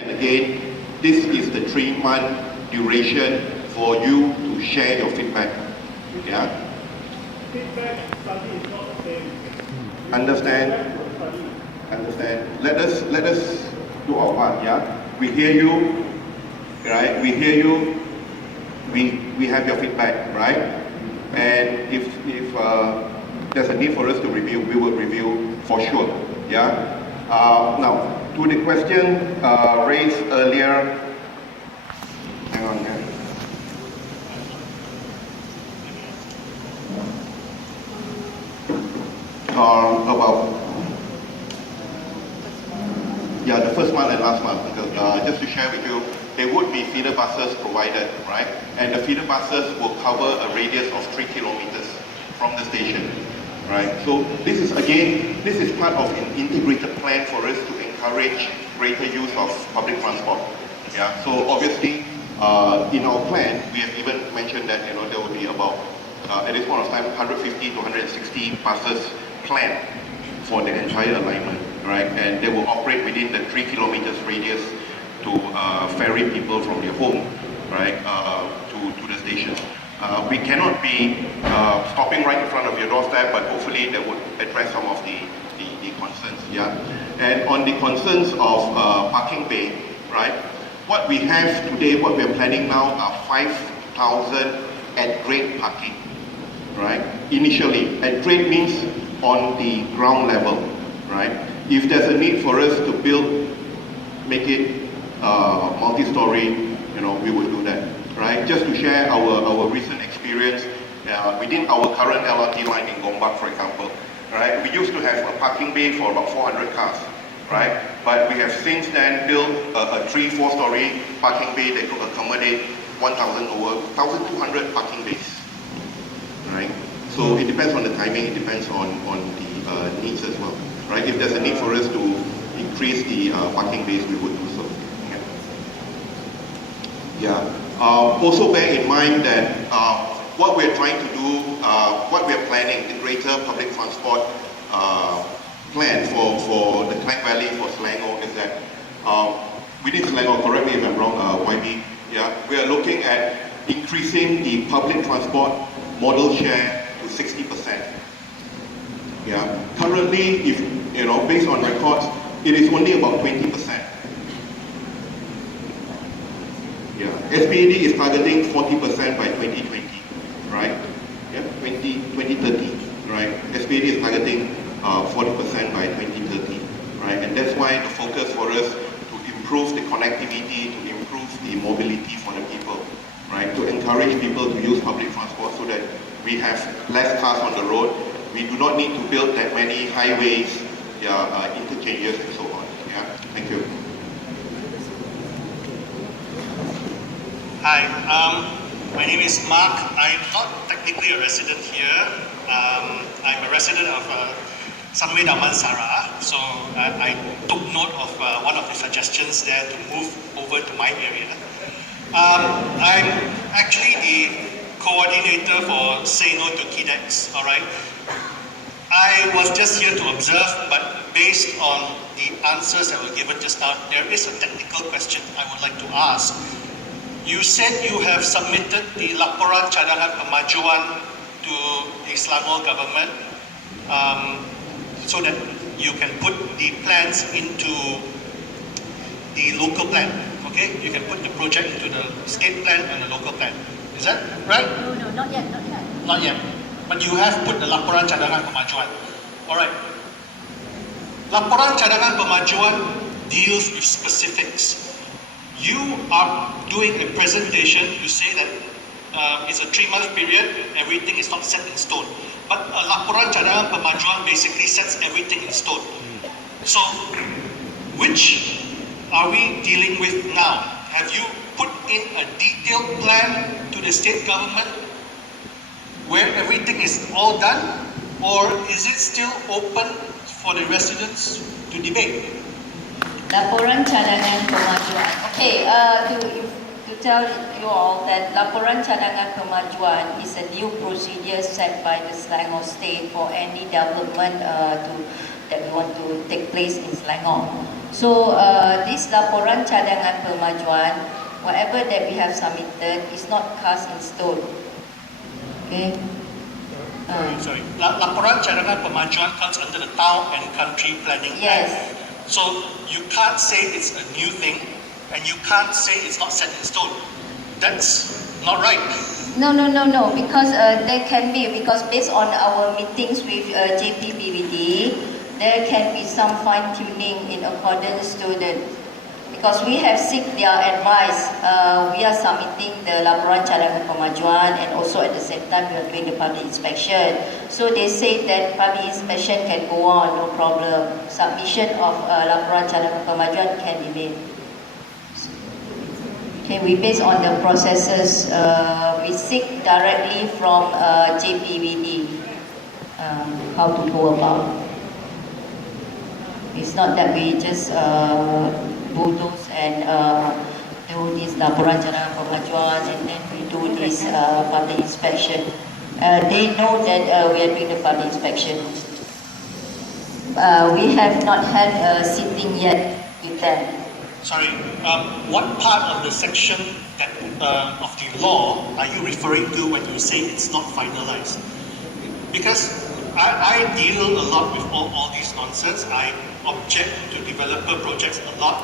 And again, this is the 3-month duration for you to share your feedback. Yeah? Feedback and study is not the same. Understand? Understand. Let us do our part, yeah? We hear you, right? We hear you. We have your feedback, right? And if there's a need for us to review, we will review for sure, yeah? Now, to the question raised earlier, hang on there. About the first month and last month, just to share with you, there would be feeder buses provided, right? And the feeder buses will cover a radius of 3 kilometers from the station, right? So this is part of an integrated plan for us to encourage greater use of public transport. Yeah. So obviously, in our plan, we have even mentioned that there will be about at this point of time 150 to 160 buses planned for the entire alignment, right? And they will operate within the 3 kilometers radius to ferry people from their home, right, to the station. We cannot be stopping right in front of your doorstep, but hopefully that would address some of the concerns, yeah. And on the concerns of parking bay, right, what we have today, what we are planning now are 5,000 at-grade parking, right? Initially, at-grade means on the ground level, right? If there's a need for us to build, make it multi-story, we would do that, right? Just to share our recent experience within our current LRT line in Gombak, for example, right? We used to have a parking bay for about 400 cars, right? But we have since then built a 3-4 story parking bay that could accommodate 1,200 parking bays, right? So it depends on the timing, it depends on the needs as well, right? If there's a need for us to increase the parking bays, we would do so. Yeah. Also bear in mind that what we're trying to do, what we're planning, the greater public transport plan for the Klang Valley, for Selangor, is that within Selangor, correct me if I'm wrong, YB, yeah, we are looking at increasing the public transport modal share to 60%. Yeah. Currently, if based on records, it is only about 20%. Yeah. SPAD is targeting 40% by 2020, right? Yeah, 2030, right? SPAD is targeting 40% by 2030, right? And that's why the focus for us to improve the connectivity, to improve the mobility for the people, right? To encourage people to use public transport so that we have less cars on the road. We do not need to build that many highways, interchanges and so on. Yeah, thank you. Hi, my name is Mark. I'm not technically a resident here. I'm a resident of Sunway Damansara. So I took note of one of the suggestions there to move over to my area. I'm actually the coordinator for Say No to KIDEX, all right? I was just here to observe, but based on the answers that were given just now, there is a technical question I would like to ask. You said you have submitted the Laporan Cadangan Kemajuan to the Selangor government so that you can put the plans into the local plan, okay? You can put the project into the state plan and the local plan. Is that right? No, not yet. Not yet. But you have put the Laporan Cadangan Kemajuan. Alright. Laporan Cadangan Kemajuan deals with specifics. You are doing a presentation, you say that it's a 3-month period, everything is not set in stone. But a Laporan Cadangan Kemajuan basically sets everything in stone. So, which are we dealing with now? Have you put in a detailed plan to the state government where everything is all done, or is it still open for the residents to debate? Laporan Cadangan Kemajuan. Okay, to tell you all that Laporan Cadangan Kemajuan is a new procedure set by the Selangor state for any development that we want to take place in Selangor. So this laporan cadangan pemajuan, whatever that we have submitted is not cast in stone. Okay. Sorry. Laporan cadangan pemajuan comes under the Town and Country Planning Yes. Act. So you can't say it's a new thing, and you can't say it's not set in stone. That's not right. No, because there can be, because based on our meetings with JPBVD, there can be some fine tuning in accordance to the, because we have seek their advice. We are submitting the laporan cadangan pemajuan, and also at the same time we are doing the public inspection. So they say that public inspection can go on, no problem. Submission of laporan cadangan pemajuan can be made. Okay, we base on the processes. We seek directly from JPVD how to go about. It's not that we just bulldoze and do this laporan cadangan pemajuan and then we do this public inspection. They know that we are doing the public inspection. We have not had a sitting yet with them. Sorry, what part of the section that, of the law are you referring to when you say it's not finalized? Because I deal a lot with all this nonsense. I object to developer projects a lot.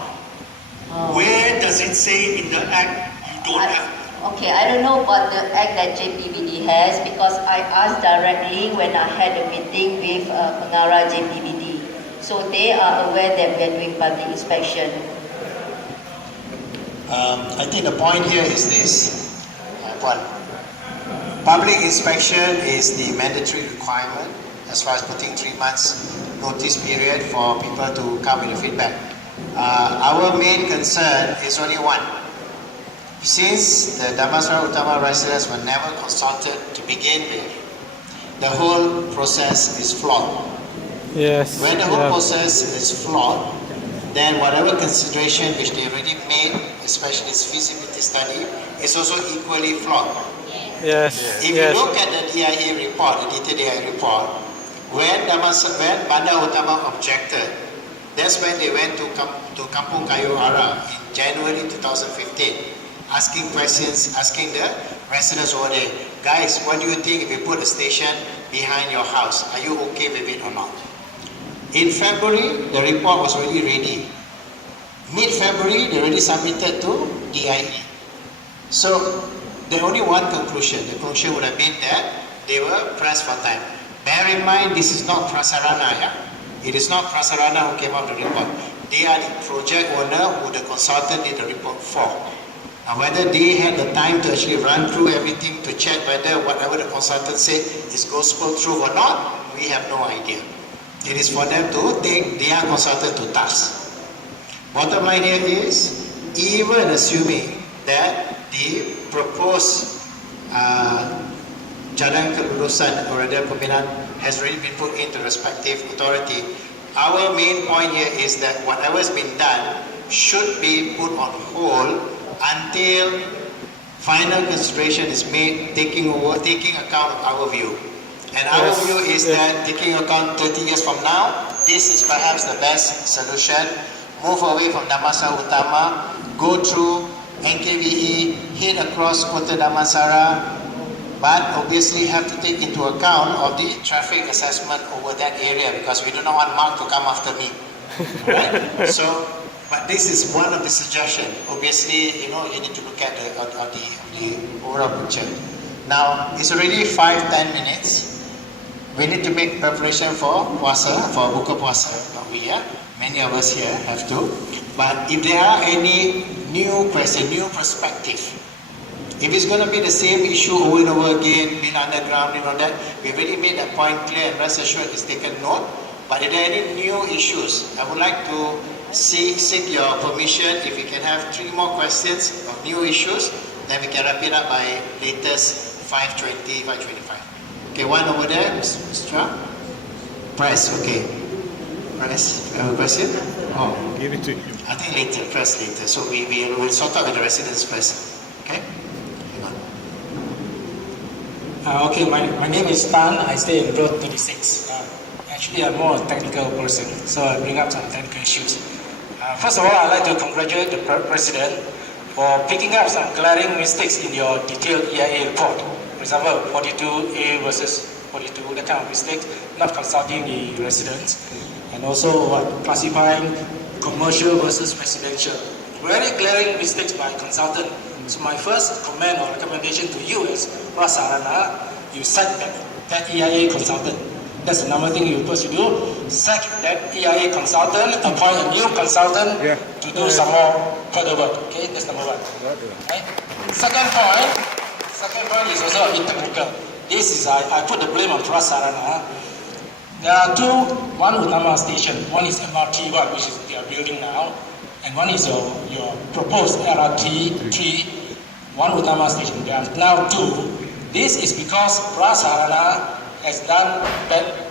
Where does it say in the act you don't have? Okay, I don't know about the act that JPBD has, because I asked directly when I had a meeting with Pengarah JPBD. So they are aware that we are doing public inspection. I think the point here is this. One, public inspection is the mandatory requirement as far as putting 3 months notice period for people to come with a feedback. Our main concern is only one. Since the Damansara Utama residents were never consulted to begin with, the whole process is flawed. Yes. When the whole process is flawed, then whatever consideration which they already made, especially this feasibility study, is also equally flawed. Yes. If you look at the DIA report, the detailed DIA report, when Bandar Utama objected, that's when they went to Kampung Kayu Ara in January 2015, asking questions, asking the residents over there, guys, what do you think if we put a station behind your house? Are you okay with it or not? In February, the report was already ready. Mid-February, they already submitted to DIE. So, there only one conclusion. The conclusion would have been that they were pressed for time. Bear in mind, this is not Prasarana, yeah? It is not Prasarana who came up with the report. They are the project owner who the consultant did the report for. Now, whether they had the time to actually run through everything to check whether whatever the consultant said is gospel truth or not, we have no idea. It is for them to take their consultant to task. Bottom line here is, even assuming that the proposed jalan kelulusan or rather pembinaan has already been put into respective authority, our main point here is that whatever has been done should be put on hold until final consideration is made, taking account of our view. And our view is that taking account 30 years from now, this is perhaps the best solution. Move away from Damansara Utama, go through NKVE, head across Kota Damansara, but obviously have to take into account of the traffic assessment over that area, because we do not want Mark to come after me. Right? So, but this is one of the suggestions. Obviously, you need to look at the overall picture. Now, it's already 5-10 minutes. We need to make preparation for puasa, for buka puasa. Not we, yeah? Many of us here have to. But if there are any new question, new perspective, if it's going to be the same issue over and over again, being underground and all that, we've already made that point clear and rest assured it's taken note. But if there are any new issues, I would like to seek your permission if we can have 3 more questions of new issues, then we can wrap it up by latest 5:20, 5:25. Okay, one over there, Mr. Press, okay. Press, have a question? Oh, Give it to you. I think later, press later. So we will sort out with the residents first. Okay? Hang on. Okay, my name is Tan. I stay in Road 36. Actually, I'm more a technical person, so I bring up some technical issues. First of all, I'd like to congratulate the President for picking up some glaring mistakes in your detailed EIA report. For example, 42A versus 42, that kind of mistakes, not consulting the residents, and also classifying commercial versus residential. Very glaring mistakes by consultant. So my first comment or recommendation to you is, Prasarana, you said that EIA consultant. That's the number thing you first do. Sack that EIA consultant, appoint a new consultant to do some more further work. Okay, that's number one. Okay. Second point is also a bit technical. This is, I put the blame on Prasarana. There are two, one Utama station, one is LRT1, which is they are building now, and one is your proposed LRT3, one Utama station. There are now two. This is because Prasarana has done bad